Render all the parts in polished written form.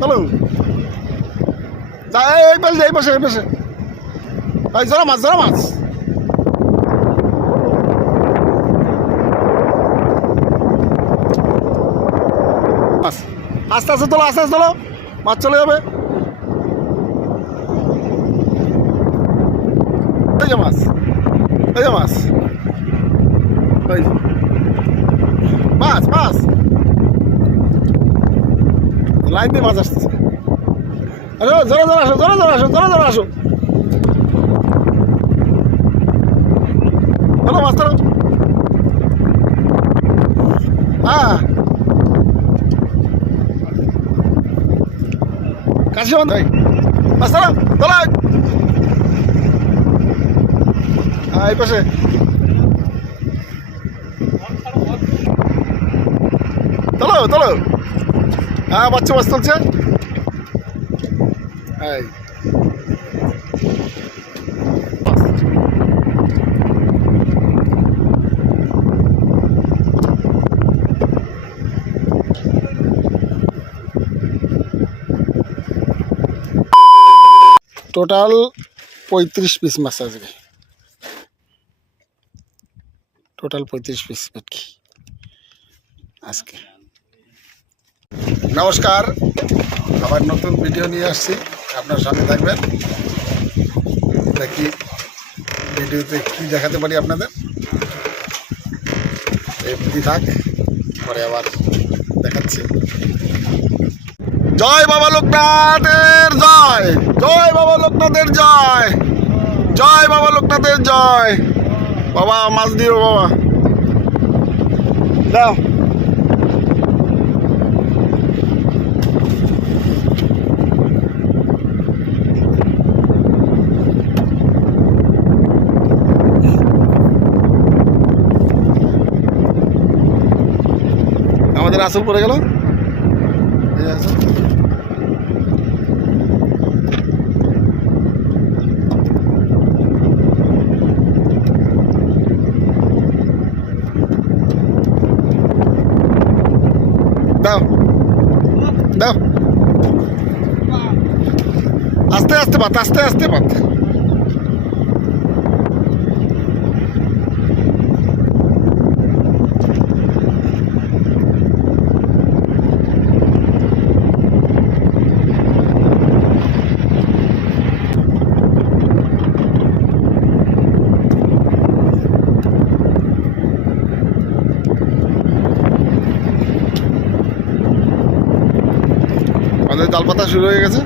চলো এই পাশে এই পাশে এই পাশে ভাই জোড়া মাছ আস্তে আস্তে তোলো মাছ চলে যাবে। এই যে মাছ লাইন দিয়ে মাছ আসতেছে। আরে জোরে আসো চলো মাছ ধরো। হ্যাঁ কাশি বন্ধ মাছ ধরো তোলা। হ্যাঁ এই পাশে তোলো হ্যাঁ বাচ্চা মাছ তুলছে। এই টোটাল 35 পিস মাছ আসবে। টোটাল 35 পিস ভেটকি আজকে। নমস্কার, আবার নতুন ভিডিও নিয়ে আসছি, আপনার সঙ্গে থাকবেন। দেখি ভিডিওতে কি দেখাতে পারি আপনাদের। এই বুদ্ধি থাক, পরে আবার দেখাচ্ছি। জয় বাবা লোকনাথের জয়, জয় বাবা লোকনাথের জয়, জয় বাবা লোকনাথের জয়। বাবা মাছ দিও বাবা, দাও। আমাদের আসল পড়ে গেল। দাও দাও, আস্তে আস্তে পাত, আস্তে আস্তে পাত। আমাদের জাল পাতা শুরু হয়ে গেছে।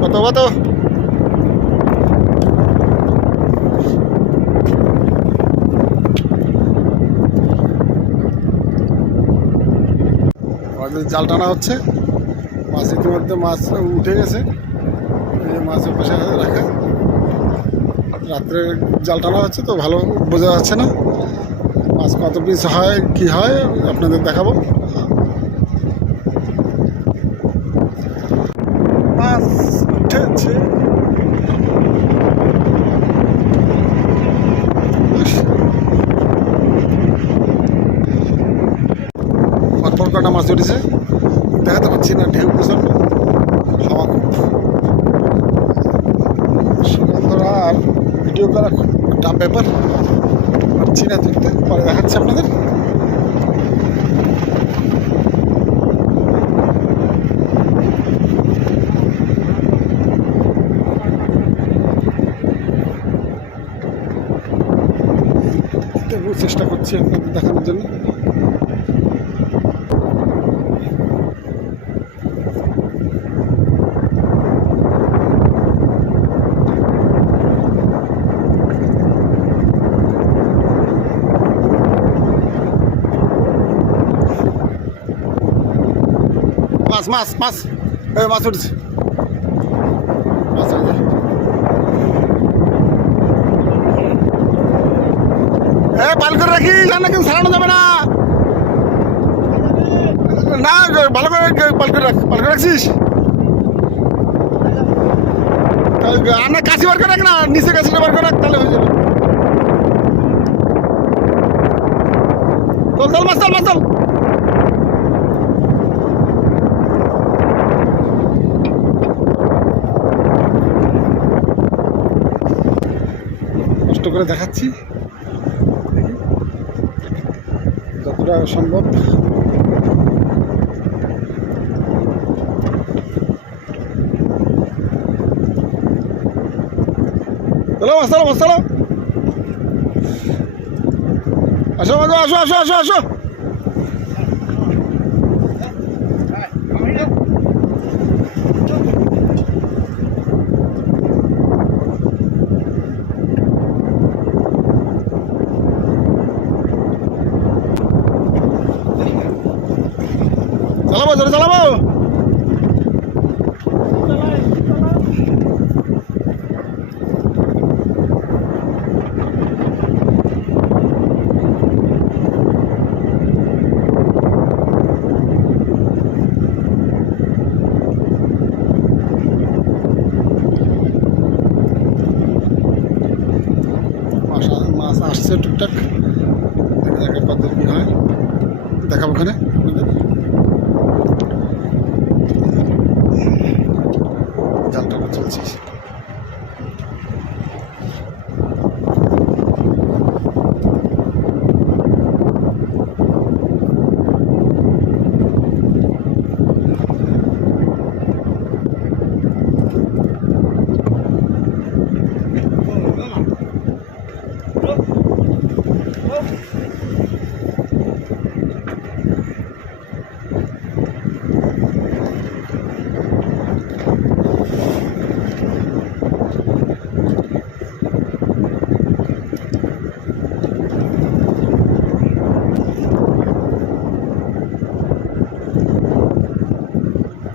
কত কত আমাদের জাল টানা হচ্ছে। মাছ ইতিমধ্যে মাছ উঠে গেছে, মাছের পাশে রাখা। রাত্রে জাল টানা হচ্ছে তো ভালো বোঝা যাচ্ছে না। মাছ কত পিস হয় কি হয় আপনাদের দেখাবো। মাছ উঠেছে, পরপর কটা মাছ উঠেছে, দেখাতে পাচ্ছি না, ঢেউ প্রচন্ড, হাওয়া খুব। ধরা আর ভিডিও করা খুব টাফ ব্যাপার, পারছি না তুলতে, পরে দেখাচ্ছি আপনাদের। চেষ্টা করছি আপনাদের দেখানোর জন্য। মাছ মাছ মাছ এই মাছ উঠছে, মাছ পাল করে রাখি, জানা কিন্তু ছাড়ানো যাবে না। না ভালো করে পাল করে রাখছিস। না কাশি বার করে রাখ, না নিচে কাশিটা বার করে রাখ, তাহলে হয়ে যাবে। চল মাছ চল মাছ চল। কষ্ট করে দেখাচ্ছি, দেখি যতটা সম্ভব। চলো মাছ চলো মাছ চলো। আসো আসো আসো আসো আসো আসো। চালাবো জোরে চালাবো। মাছ আসছে টুকটাক, দেখা যাক কত কি হয়, দেখাবো ওখানে আপনাদের। জাল টানা চলছে।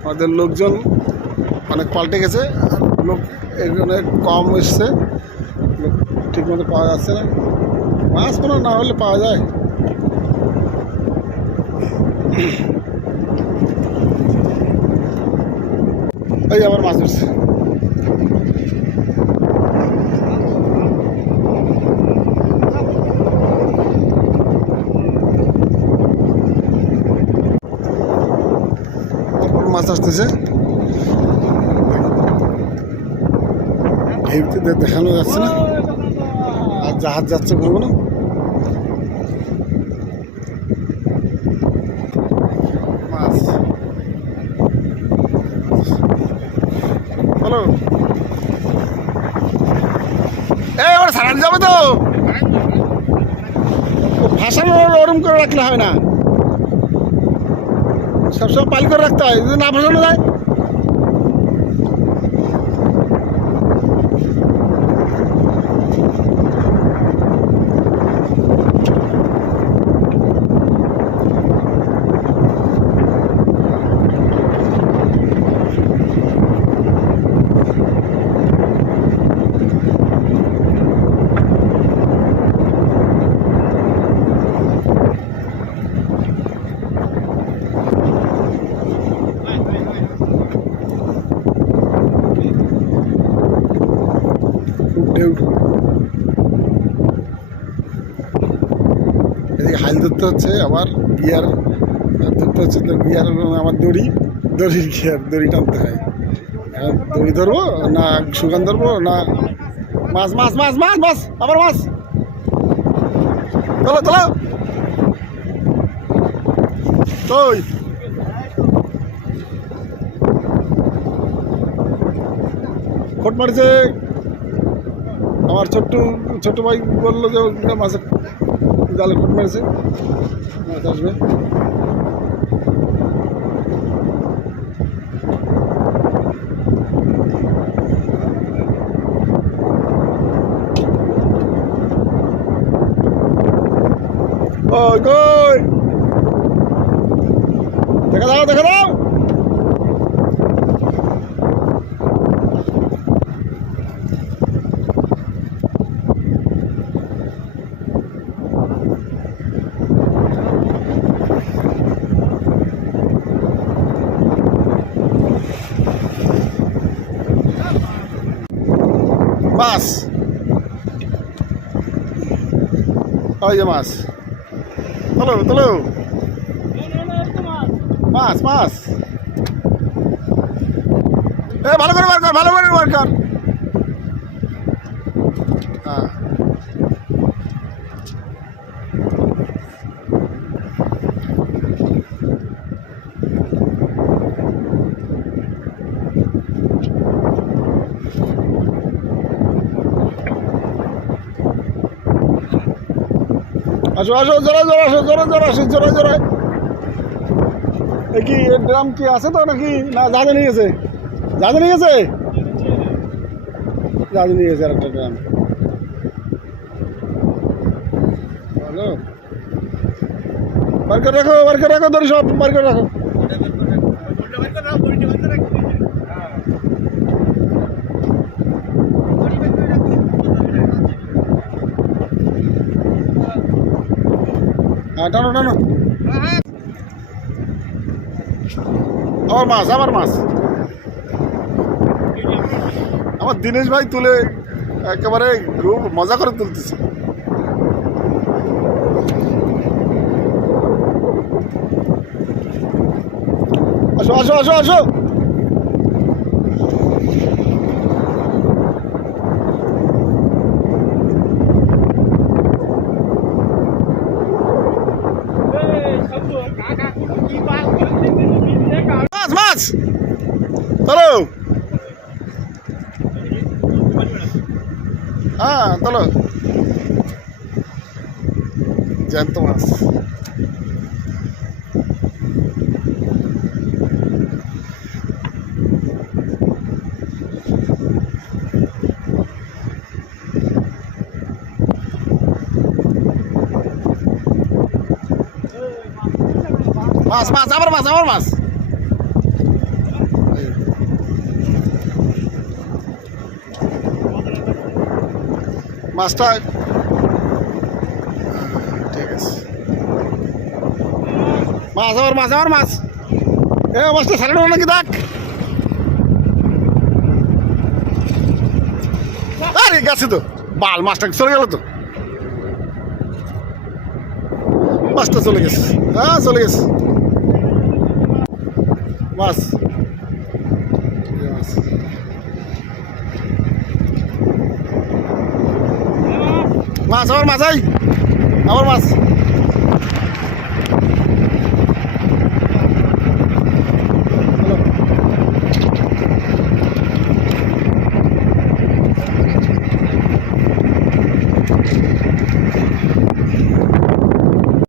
আমাদের লোকজন অনেক পাল্টে গেছে, লোক এখানে কম এসছে, লোক ঠিক মতো পাওয়া যাচ্ছে না। মাছ কোনো না হলে পাওয়া যায়। এই আবার মাছ উঠছে। মাছ আসতেছে, ঢেউতে দেখানো যাচ্ছে না, আর জাহাজ যাচ্ছে ঘুরবো না। মাছ বলো, এবার সারান যাবে তো, ভাসানো ওরম করে রাখলে হয় না, সবসময় পালি করে রাখতে হয়, যদি না ভাসানো যায়। ঢেউ এদিকে হাইল ধরতে হচ্ছে, আবার গিয়ার ধরতে হচ্ছে, তো গিয়ার আমার দড়ির গিয়ার, দড়ি টানতে হয়। এখন দড়ি ধরবো না সুগান ধরবো না মাছ মাছ মাছ মাছ মাছ আবার মাছ। চলো চলো ওই খোট মারছে। আমার ছোট্ট ভাই বললো যে মাছের জালে খোট মেরেছে, মাছ আসবে। ওই কই দেখা দাও দেখা দাও। মাছ ওই যে মাছ তোলো তোলো মাছ মাছ এ ভালো করে বার কর ভালো করে বার কর হ্যাঁ আসো আসো জোরে জোরে আসো জোরে জোরে আসো জোরে জোরে কি এর ড্রাম কি আছে তো নাকি না জাহাজে নিয়ে গেছে জাহাজে নিয়ে গেছে জাহাজে নিয়ে গেছে আর একটা ড্রাম হ্যালো বার করে রাখো ধরি সব বার করে রাখো হ্যাঁ টানো টানো আমার মাছ আমার দিনেশ ভাই তুলে একেবারে খুব মজা করে তুলতেছে আসো আসো আসো আসো মাছ মাছ চলো হ্যাঁ চলো জ্যান্ত মাছ মাছ মাছ আমার মাছ মাছটা ঠিক আছে আমার মাছ এ মাছটা সাড়ে নেবো নাকি দেখ আরে গেছে তো বাল মাছটা চলে গেল তো মাছটা চলে গেছে হ্যাঁ চলে গেছে মাছ মাছ আমার মাছ আমার মাছ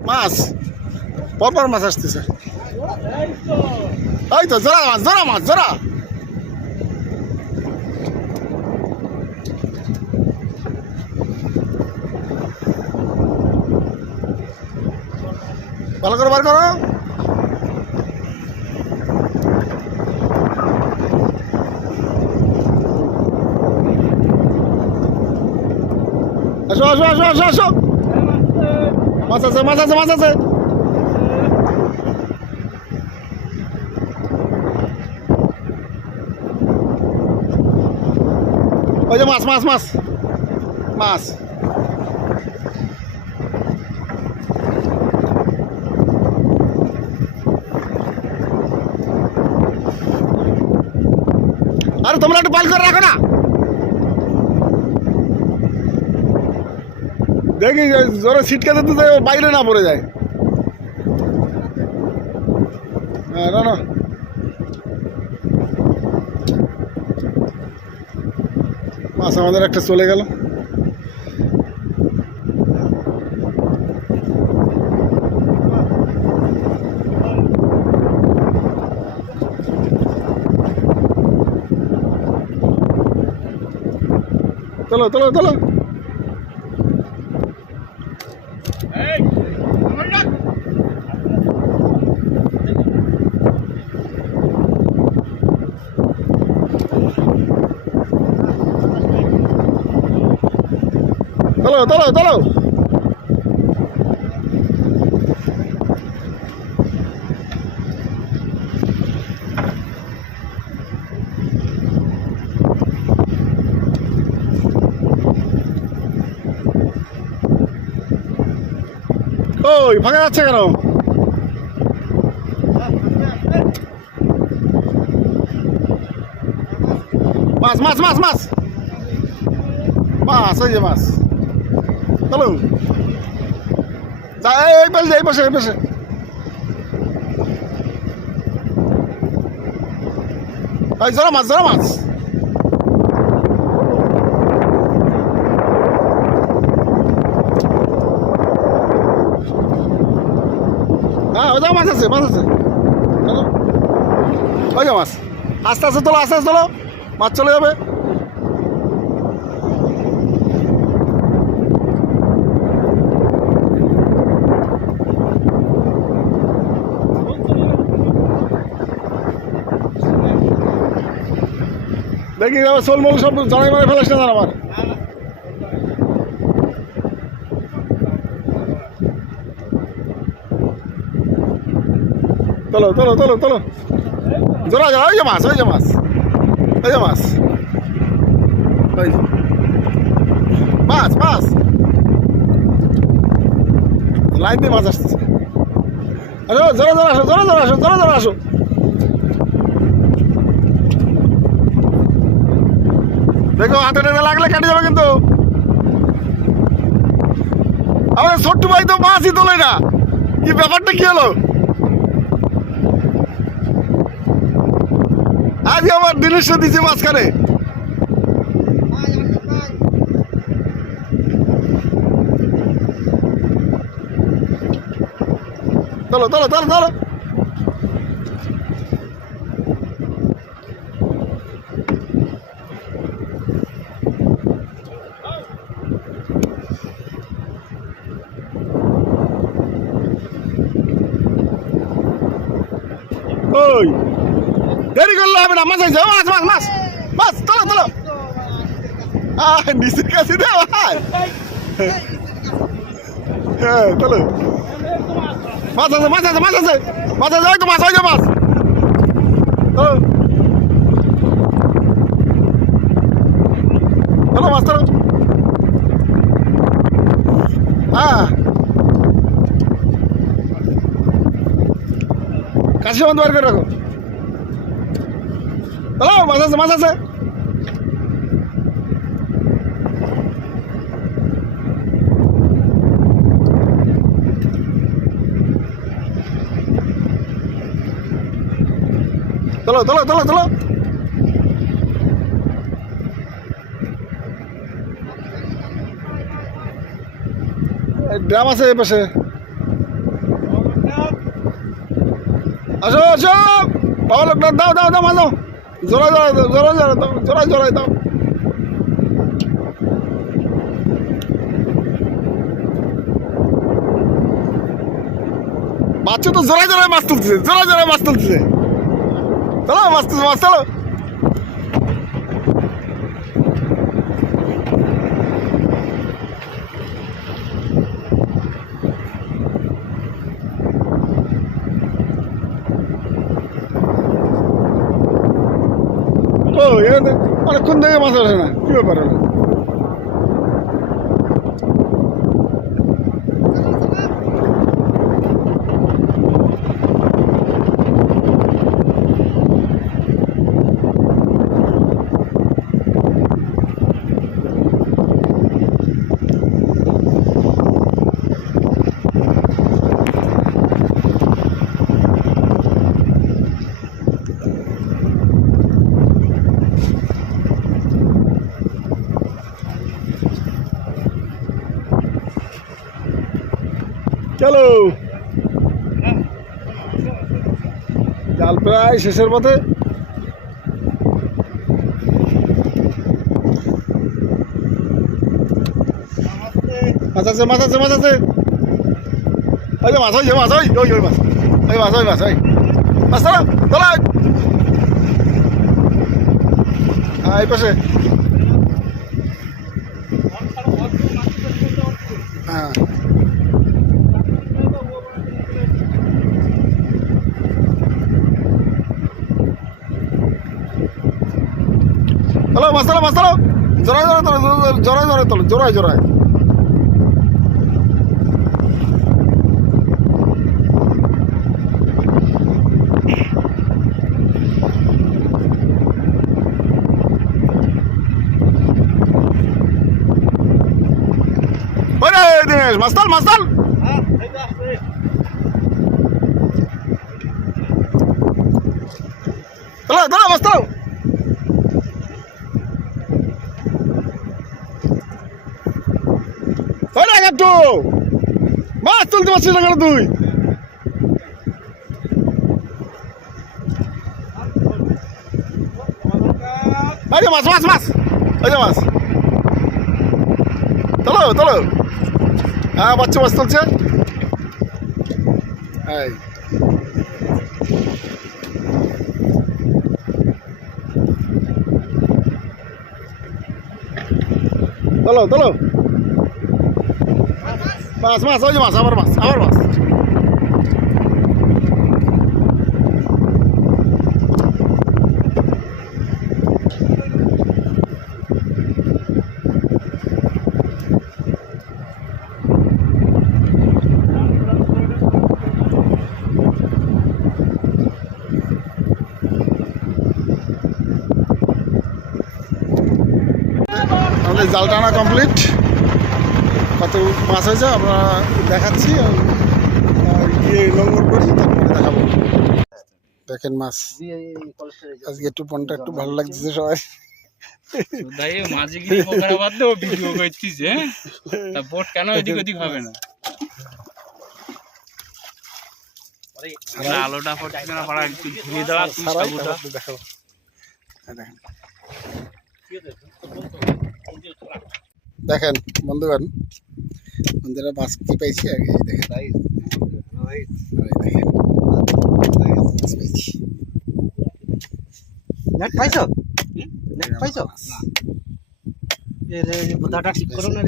মাছ পরপর মাছ আসতেছে এই তো জোড়া মাছ জোড়া ভালো করে বার করো আসো আসো আসো আসো আসো মাছ আছে ওই যে মাছ আরে তোমরা একটু পাল করে রাখো না দেখি জোরে ছিটকে দিতে বাইরে না পড়ে যায় হ্যাঁ না মাছ আমাদের একটা চলে গেল চলো চলো ওই ফাঁকা যাচ্ছে কেন? মাছ মাছ মাছ মাছ মাছ, ওই যে মাছ। চলো এই পাশে এই পাশে এই পাশে। এই জোড়া মাছ জোড়া মাছ। হ্যাঁ ওই মাছ আছে মাছ আছে। ওই যে মাছ। আস্তে আস্তে তোলো আস্তে আস্তে তোলো, মাছ চলে যাবে। দেখি শোল মোল সব জানাই মারে ফেলাস না আমার। তোলো তোলো তোলো তোলো, জোড়া জোড়া। ওই যে মাছ ওই যে মাছ ওই যে মাছ ওই মাছ মাছ। লাইন দিয়ে মাছ আসতেছে। আসো জোড়া জোড়া আসো জোড়া জোড়া আসো জোড়া জোড়া আসো। দেখো হাতে টেনে লাগলে কেটে যাবে কিন্তু। আমার ছোট্ট ভাই তো মাছই তোলে না, কি ব্যাপারটা কি হলো? আজকে আমার দিনের সাথে দিচ্ছে মাঝখানে। চলো চলো চলো চলো। ওই দেরি করলে হবে না, মাছ আছে মাছ মাছ মাছ মাছ। চলো চলো নিচের কাছে দে ভাই। হ্যাঁ চলো মাছ আছে মাছ আছে মাছ আছে মাছ আছে। ওই তো মাছ ওই যে মাছ। চলো চলো মাছ চলো। হ্যাঁ কাশি বন্ধ বার করে রাখো। চলো মাছ আছে মাছ আছে। চলো চলো চলো চলো। ড্রাম আছে এ পাশে। আসো আসো বাবা লোকনাথ, দাও দাও দাও মাছ দাও। জোড়ায় জোড়ায় দাও জোড়ায় জোড়ায় দাও জোড়ায় জোড়ায় দাও। বাচ্চা তো জোড়ায় জোড়ায় মাছ তুলতেছে জোড়ায় জোড়ায় মাছ তুলতেছে। চলো মাছ তুলছে মাছ চলো। ও এখানে অনেকক্ষণ থেকে মাছ আসে না, কি ব্যাপার? চলো জাল প্রায় শেষের পথে। মাছ আছে মাছ আছে মাছ আছে। ওই যে মাছ ওই যে মাছ ওই ওই ওই মাছ ওই মাছ ওই মাছ ওই মাছ। চলো চলো এই পাশে। হ্যাঁ চলো মাছ চলো মাছ চলো। জোড়ায় জোড়ায় তোলো জোড়ায় জোড়ায় তোলো জোড়ায় জোড়ায়। দিনেশ মাস্তাল মাস্তাল দাঁড়া দাঁড়া মাস্তাল একটু মাছ তুলতে পারছিস না কেন তুই আরে মাছ মাছ মাছ ওই যে মাছ তোলো তোলো হ্যাঁ বাচ্চা মাছ তুলছে এই তোলো তোলো মাছ মাছ ওই যে মাছ আবার মাছ আবার মাছ আমাদের জাল টানা কমপ্লিট কত মাছ হয়েছে আমরা দেখাচ্ছি গিয়ে নোংর করি তারপরে দেখাবো দেখেন মাছ আজকে একটু পনটা একটু ভালো লাগছে সবাই দেখেন বন্ধুগণ বন্ধুরা মাছ কি পাইছি আগে দেখেন দেখেন মাছ পাইছি নেট পাইছো নেট পাইছো এর বোধাটা ঠিক করো না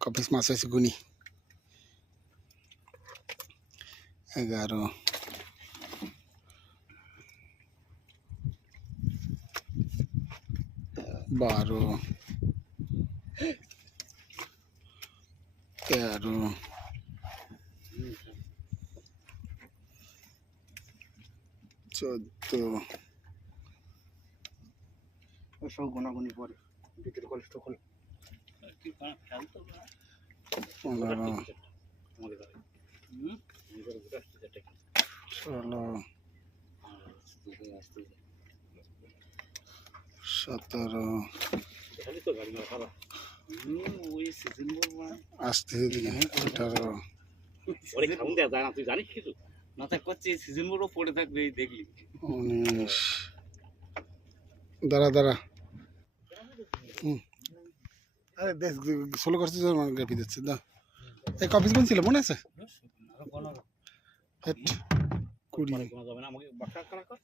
কপিস মাছ হয়েছে গুনি 11 12 13 14 সব গোনাগুনি পরে ভিতরে কলেস্ট খোল 15 16 17 আসতে 18 19 দাঁড়া দাঁড়া আরে দেখ ষোলো করছে গ্রাফি দিচ্ছে দা এই কপিস কোন ছিল মনে আছে 20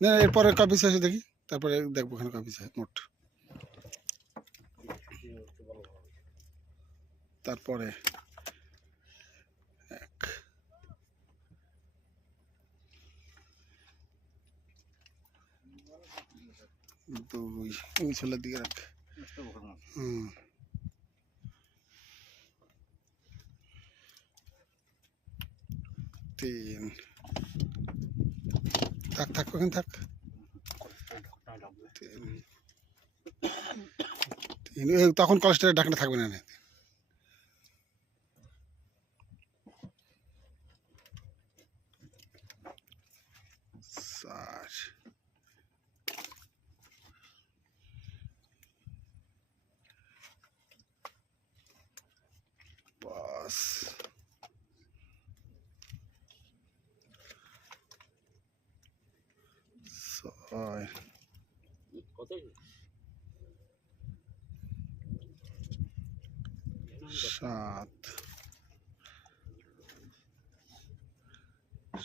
না এরপরে কপিস আছে দেখি তারপরে দেখবো ওখানে কপিস আছে মোট তারপরে 1 2 ছোলার দিকে রাখ 3 থাক থাক ওখানে থাক 3 তখন কলেস্ট্রলের ঢাকনা থাকবে না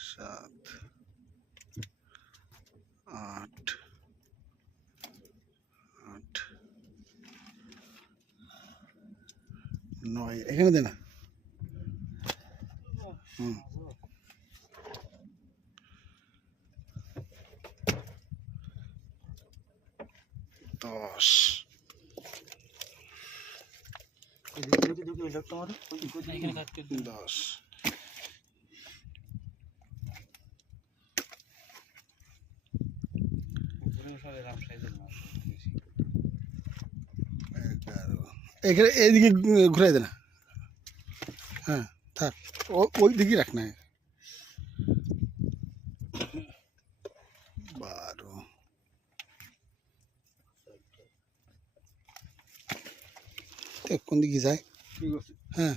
7 8 9 এখানে দে না 10 10 এখানে এইদিকে ঘুরাই দে না হ্যাঁ থাক, ওই দিকেই রাখ না। 12 কোন দিকে যায়? ঠিক আছে। হ্যাঁ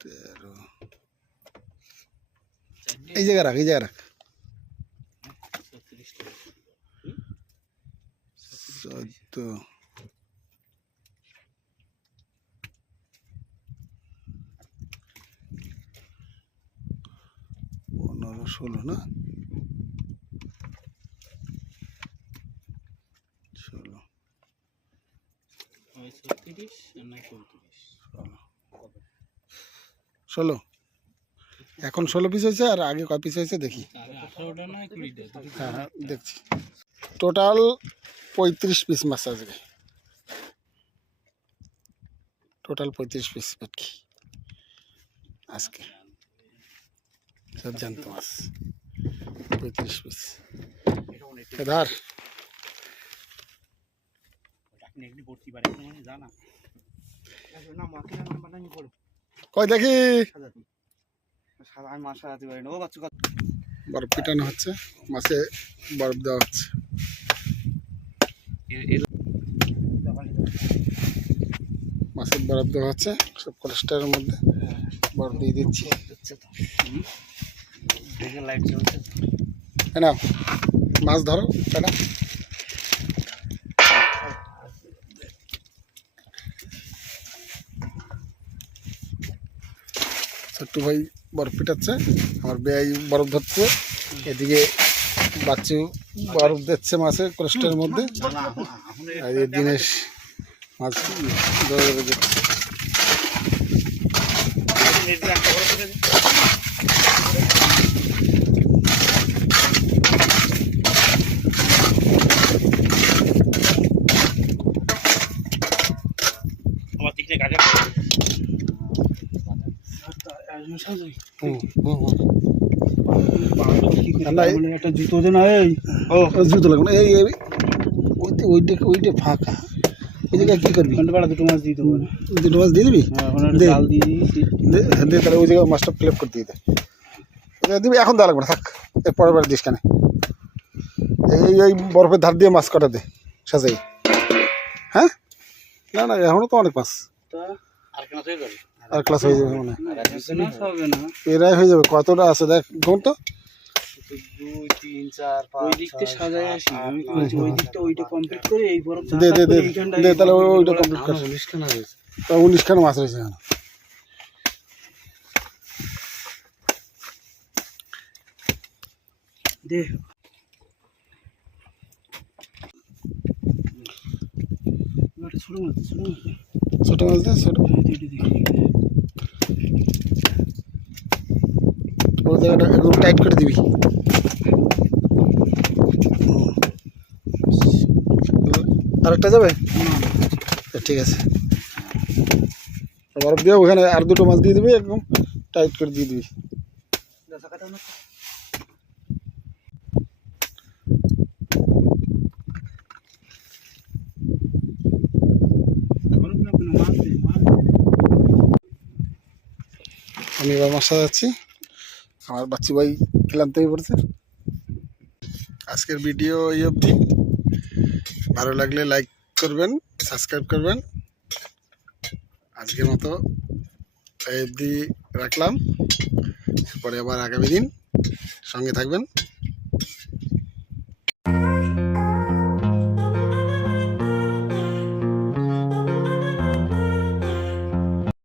13 এই জায়গা রাখ, এই জায়গা রাখ। 14 15 16 না 16 16 এখন 16 পিস হয়েছে, আর আগে কয় পিস হয়েছে দেখি। হ্যাঁ হ্যাঁ দেখছি। টোটাল 35 পিস মাছ আজকে, টোটাল 35 পিস ভেটকি আজকে, সব জ্যান্ত মাছ 35 পিস। ধর কই দেখি। আমি মাছ সাজাতে পারি না। ও বাচ্চা বরফ পিটানো হচ্ছে, মাছে বরফ দেওয়া হচ্ছে। মাছের বরফ দেওয়া হচ্ছে সব কোলেস্টারের মধ্যে, বরফ দিয়ে দিচ্ছি। লাইট জ্বলছে। না মাছ ধরো এটা। ছোট্টু ভাই বরফ পিটাচ্ছে, আমার বেয়াই বরফ ধরছে, এদিকে বাচ্চু বরফ দিচ্ছে মাছের কোলেস্টারের মধ্যে, আর এই দিনেশ মাছ ধরে ধরে দিচ্ছে। একটা জুতো যে না, এই জুতো লাগবে না, এই ওইটা ফাঁকা, ওই জায়গায় কী করবি? ঘন্টা দুটো মাছ দিয়ে দেবো। দুটো মাছ দিয়ে দিবি? দে জাল দিয়ে দে, তাহলে ওই জায়গায় মাছটা ফ্লেপ করে দিয়ে দে। দিবি এখন দেওয়া লাগবে না, থাক, এর পরের বার দিস কেন। এই বরফের ধার দিয়ে মাছ কটা দে সাজাই। হ্যাঁ না না, এখনও তো অনেক মাছ, আর ক্লাস হয়ে যাবে মনে হয়, হবে না। এরাই হয়ে যাবে। কতটা আছে দেখ কোন তো, 2 3 4 5 ওই দিকটা সাজায় আসি। আমি ওই দিকটা ওইটা কমপ্লিট করে এই বরফ দে দে দে দে, তাহলে ওইটা কমপ্লিট কর। 19 খানা রয়েছে, 19 খানা মাছ রয়েছে এখানে। দে ছোট মাছ ছোট মাছ দে, ছোট ওই জায়গাটা একদম টাইট করে দিবি। আরেকটা যাবে? ঠিক আছে, বরফ দিয়ে ওখানে আর দুটো মাছ দিয়ে দিবি, একদম টাইট করে দিয়ে দিবি। আমি এবার মাছ সাজাচ্ছি, আমার বাচ্চু ভাই ক্লান্তি পড়ছে। আজকের ভিডিও এই অবধি, ভালো লাগলে লাইক করবেন, সাবস্ক্রাইব করবেন। আজকের মতো এই অবধি রাখলাম, পরে আবার আগামী দিন সঙ্গে থাকবেন।